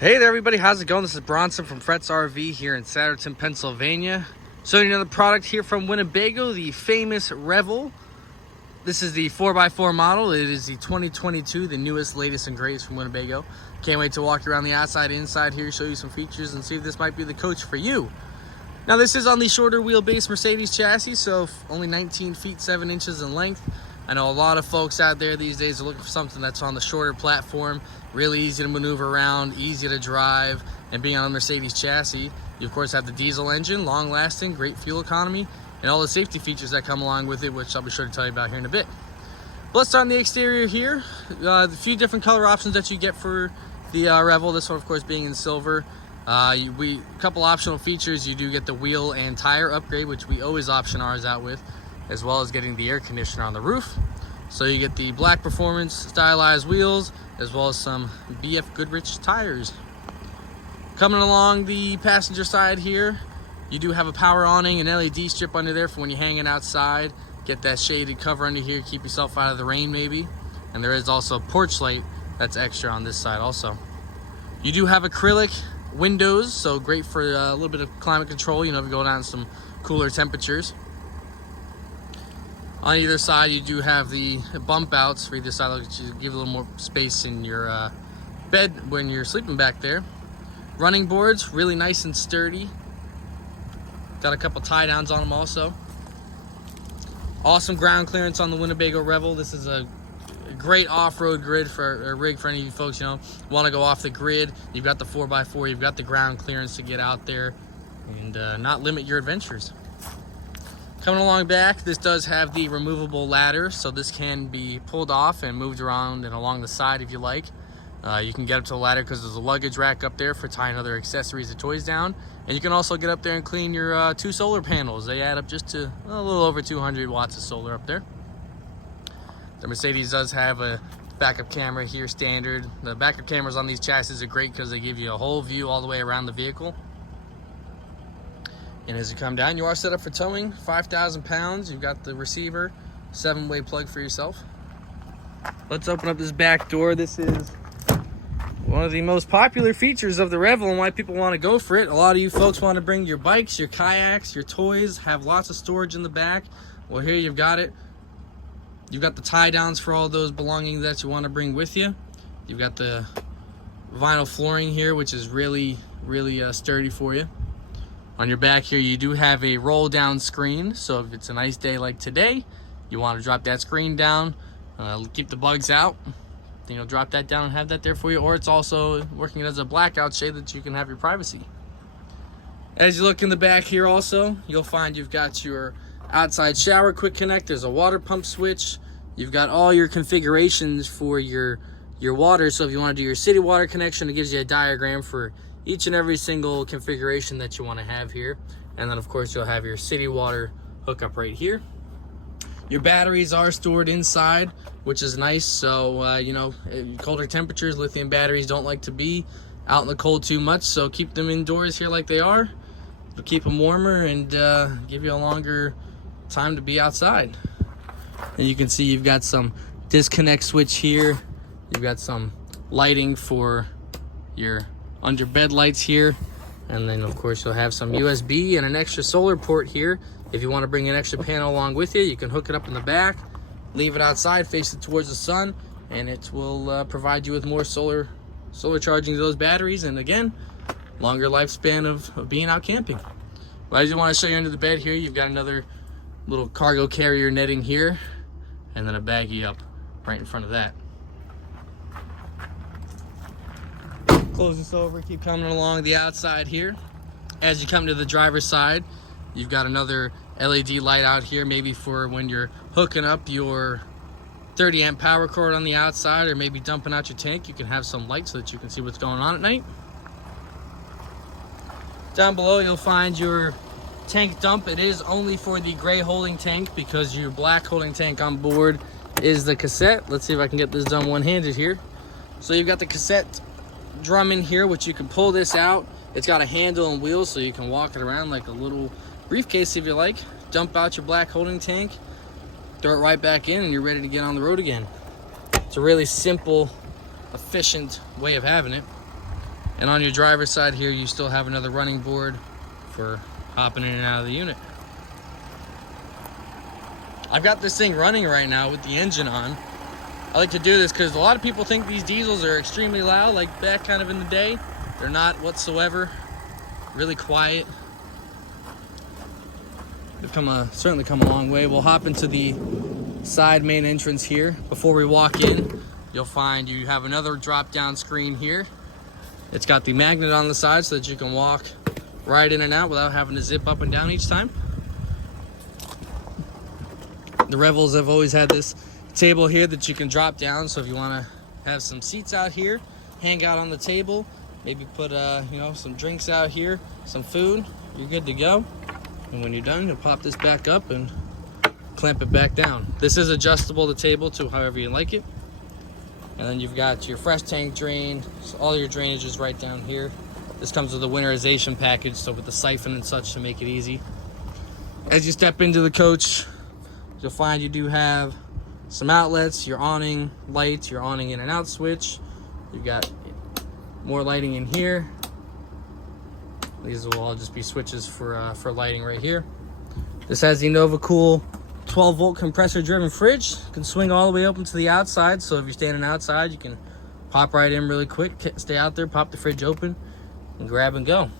Hey there everybody, how's it going? This is Bronson from Fretz RV here in Satterton, Pennsylvania. So another product here from Winnebago, the famous Revel. This is the 4x4 model. It is the 2022, the newest, latest, and greatest from Winnebago. Can't wait to walk you around the outside, inside here, show you some features, and see if this might be the coach for you. Now this is on the shorter wheelbase Mercedes chassis, so only 19 feet 7 inches in length. I know a lot of folks out there these days are looking for something that's on the shorter platform, really easy to maneuver around, easy to drive, and being on a Mercedes chassis, you of course have the diesel engine, long lasting, great fuel economy, and all the safety features that come along with it, which I'll be sure to tell you about here in a bit. But let's start on the exterior here. The few different color options that you get for the Revel, this one of course being in silver. A couple optional features, you do get the wheel and tire upgrade, which we always option ours out with, as well as getting the air conditioner on the roof. So you get the black performance stylized wheels, as well as some BF Goodrich tires. Coming along the passenger side here, you do have a power awning and LED strip under there for when you're hanging outside. Get that shaded cover under here, keep yourself out of the rain maybe. And there is also a porch light that's extra on this side also. You do have acrylic windows, so great for a little bit of climate control, you know, if you go down some cooler temperatures. On either side, you do have the bump outs for either side, which give a little more space in your bed when you're sleeping back there. Running boards, really nice and sturdy. Got a couple tie downs on them also. Awesome ground clearance on the Winnebago Revel. This is a great off-road grid for a rig for any of you folks, you know, want to go off the grid. You've got the 4x4, you've got the ground clearance to get out there and not limit your adventures. Coming along back, this does have the removable ladder, so this can be pulled off and moved around and along the side if you like. You can get up to the ladder because there's a luggage rack up there for tying other accessories or toys down. And you can also get up there and clean your 2 solar panels. They add up just to a little over 200 watts of solar up there. The Mercedes does have a backup camera here standard. The backup cameras on these chassis are great because they give you a whole view all the way around the vehicle. And as you come down, you are set up for towing, 5,000 pounds. You've got the receiver, 7-way plug for yourself. Let's open up this back door. This is one of the most popular features of the Revel and why people want to go for it. A lot of you folks want to bring your bikes, your kayaks, your toys, have lots of storage in the back. Well, here you've got it. You've got the tie downs for all those belongings that you want to bring with you. You've got the vinyl flooring here, which is really sturdy for you. On your back here, you do have a roll down screen. So if it's a nice day like today, you want to drop that screen down, keep the bugs out, then you'll drop that down and have that there for you. Or it's also working as a blackout shade that you can have your privacy. As you look in the back here also, you'll find you've got your outside shower quick connect. There's a water pump switch. You've got all your configurations for your water. So if you want to do your city water connection, it gives you a diagram for each and every single configuration that you want to have here. And then of course you'll have your city water hookup right here. Your batteries are stored inside, which is nice. So you know, colder temperatures, lithium batteries don't like to be out in the cold too much, so keep them indoors here like they are. It'll keep them warmer and give you a longer time to be outside. And you can see you've got some disconnect switch here. You've got some lighting for your under bed lights here, and then of course you'll have some USB and an extra solar port here. If you want to bring an extra panel along with you, you can hook it up in the back, leave it outside, face it towards the sun, and it will provide you with more solar charging to those batteries, and again, longer lifespan of being out camping. But I just want to show you under the bed here, you've got another little cargo carrier netting here, and then a baggie up right in front of that. Close this over, keep coming along the outside here. As you come to the driver's side, you've got another LED light out here, maybe for when you're hooking up your 30 amp power cord on the outside, or maybe dumping out your tank. You can have some light so that you can see what's going on at night. Down below you'll find your tank dump. It is only for the gray holding tank because your black holding tank on board is the cassette. Let's see if I can get this done one-handed here. So you've got the cassette drum in here, which you can pull this out. It's got a handle and wheels, so you can walk it around like a little briefcase if you like. Dump out your black holding tank, throw it right back in, and you're ready to get on the road again. It's a really simple, efficient way of having it. And on your driver's side here, you still have another running board for hopping in and out of the unit. I've got this thing running right now with the engine on. I like to do this because a lot of people think these diesels are extremely loud, like back kind of in the day. They're not whatsoever. Really quiet. They've certainly come a long way. We'll hop into the side main entrance here. Before we walk in, you'll find you have another drop-down screen here. It's got the magnet on the side so that you can walk right in and out without having to zip up and down each time. The Revels have always had this table here that you can drop down, so if you want to have some seats out here, hang out on the table, maybe put some drinks out here, some food, you're good to go. And when you're done, you'll pop this back up and clamp it back down. This is adjustable, the table, to however you like it. And then you've got your fresh tank drain, so all your drainage is right down here. This comes with a winterization package, so with the siphon and such to make it easy. As you step into the coach, you'll find you do have some outlets, your awning lights, your awning in and out switch. You've got more lighting in here. These will all just be switches for lighting right here. This has the NovaCool 12-volt compressor-driven fridge. It can swing all the way open to the outside, so if you're standing outside, you can pop right in really quick, stay out there, pop the fridge open, and grab and go.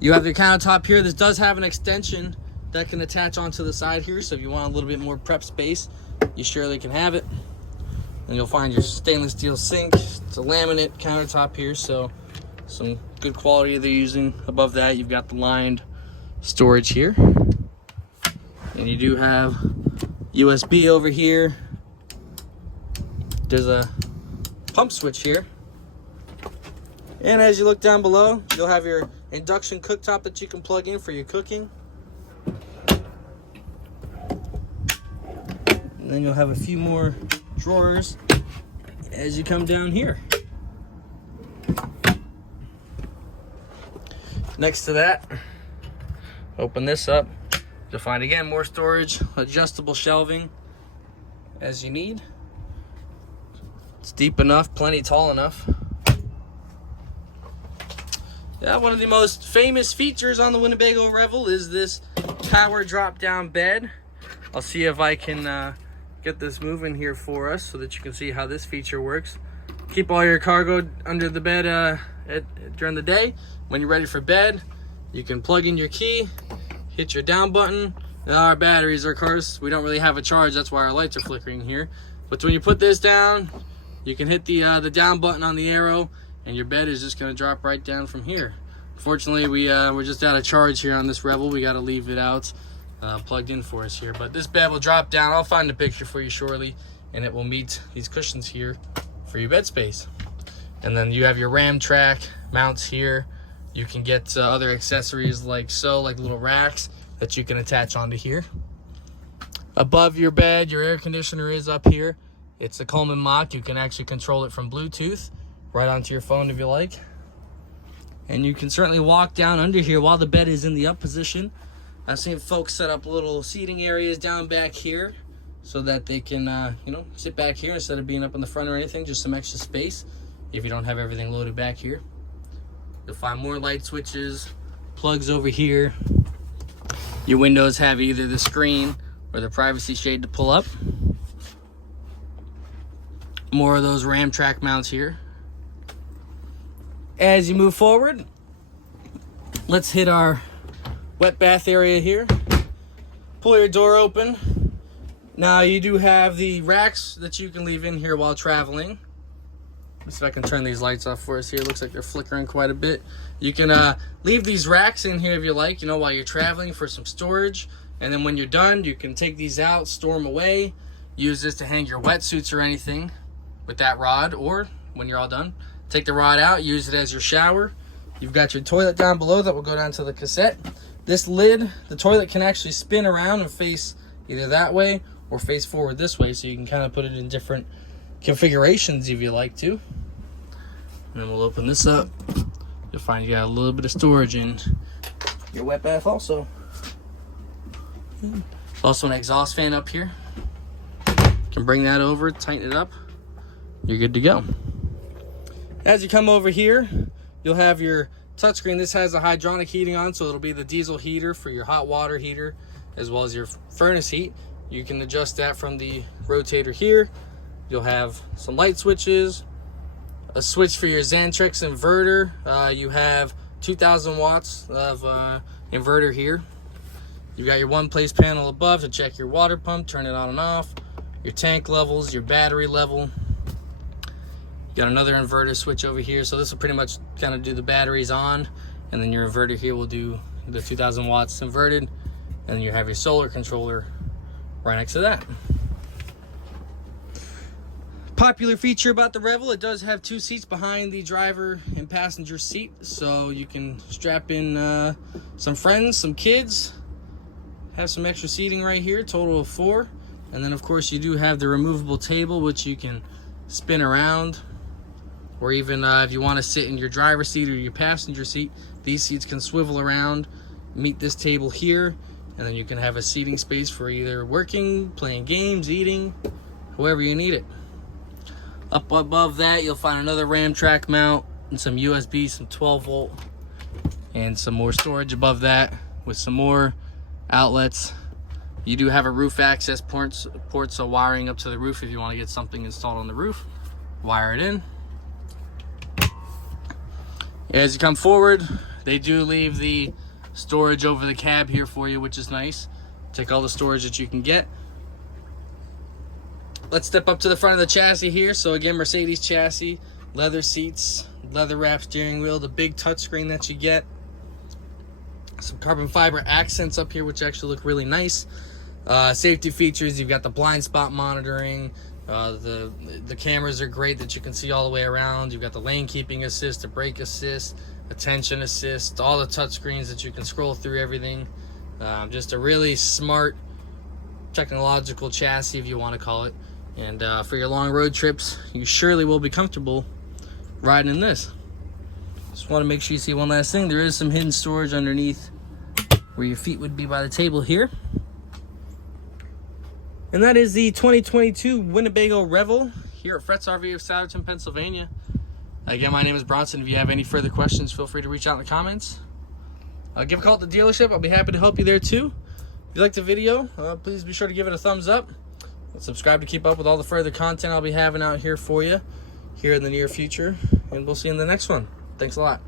You have your countertop here. This does have an extension that can attach onto the side here, so if you want a little bit more prep space, you surely can have it. And you'll find your stainless steel sink. It's a laminate countertop here, so some good quality they're using. Above that, you've got the lined storage here. And you do have USB over here. There's a pump switch here. And as you look down below, you'll have your induction cooktop that you can plug in for your cooking. And then you'll have a few more drawers as you come down here. Next to that, open this up. You'll find again more storage, adjustable shelving as you need. It's deep enough, plenty tall enough. Yeah, one of the most famous features on the Winnebago Revel is this power drop-down bed. I'll see if I can get this moving here for us so that you can see how this feature works. Keep all your cargo under the bed during the day. When you're ready for bed, you can plug in your key, hit your down button. Now our batteries, our cars, we don't really have a charge, that's why our lights are flickering here. But when you put this down, you can hit the down button on the arrow, and your bed is just going to drop right down from here. Fortunately, we're just out of charge here on this Revel. We got to leave it out plugged in for us here. But this bed will drop down. I'll find a picture for you shortly, and it will meet these cushions here for your bed space. And then you have your ram track mounts here. You can get other accessories like little racks that you can attach onto here. Above your bed, your air conditioner is up here. It's a Coleman Mach. You can actually control it from Bluetooth right onto your phone if you like. And you can certainly walk down under here while the bed is in the up position. I've seen folks set up little seating areas down back here so that they can, sit back here instead of being up in the front or anything, just some extra space if you don't have everything loaded back here. You'll find more light switches, plugs over here. Your windows have either the screen or the privacy shade to pull up. More of those ram track mounts here. As you move forward, let's hit our wet bath area here. Pull your door open. Now you do have the racks that you can leave in here while traveling. Let's see if I can turn these lights off for us here. Looks like they're flickering quite a bit. You can leave these racks in here if you like, while you're traveling for some storage. And then when you're done, you can take these out, store them away, use this to hang your wetsuits or anything with that rod, or when you're all done, take the rod out, use it as your shower. You've got your toilet down below that will go down to the cassette. This lid, the toilet can actually spin around and face either that way or face forward this way, so you can kind of put it in different configurations if you like to. And then we'll open this up. You'll find you got a little bit of storage in your wet bath also. Also an exhaust fan up here. You can bring that over, tighten it up. You're good to go. As you come over here, you'll have your touchscreen. This has a hydronic heating on, so it'll be the diesel heater for your hot water heater as well as your furnace heat. You can adjust that from the rotator here. You'll have some light switches, a switch for your Xantrex inverter. You have 2,000 watts of inverter here. You've got your one place panel above to check your water pump, turn it on and off, your tank levels, your battery level. You got another inverter switch over here, so this will pretty much kind of do the batteries on, and then your inverter here will do the 2,000 watts inverted, and then you have your solar controller right next to that. Popular feature about the Revel, it does have 2 seats behind the driver and passenger seat, so you can strap in some friends, some kids, have some extra seating right here, total of 4. And then of course you do have the removable table, which you can spin around, or even if you want to sit in your driver's seat or your passenger seat, these seats can swivel around, meet this table here, and then you can have a seating space for either working, playing games, eating, however you need it. Up above that, you'll find another Ram track mount and some USB, some 12 volt, and some more storage above that with some more outlets. You do have a roof access port, so wiring up to the roof if you want to get something installed on the roof, wire it in. As you come forward, they do leave the storage over the cab here for you, which is nice. Take all the storage that you can get. Let's step up to the front of the chassis here. So again, Mercedes chassis, leather seats, leather wrap steering wheel, the big touchscreen that you get. Some carbon fiber accents up here, which actually look really nice. Safety features, you've got the blind spot monitoring. The cameras are great that you can see all the way around. You've got the lane keeping assist, the brake assist, attention assist, all the touch screens that you can scroll through everything. Just a really smart technological chassis, if you want to call it. And for your long road trips, you surely will be comfortable riding in this. Just want to make sure you see one last thing. There is some hidden storage underneath where your feet would be by the table here. And that is the 2022 Winnebago Revel here at Fretz RV of Souderton, Pennsylvania. Again, my name is Bronson. If you have any further questions, feel free to reach out in the comments. Give a call at the dealership. I'll be happy to help you there too. If you liked the video, please be sure to give it a thumbs up. Subscribe to keep up with all the further content I'll be having out here for you here in the near future. And we'll see you in the next one. Thanks a lot.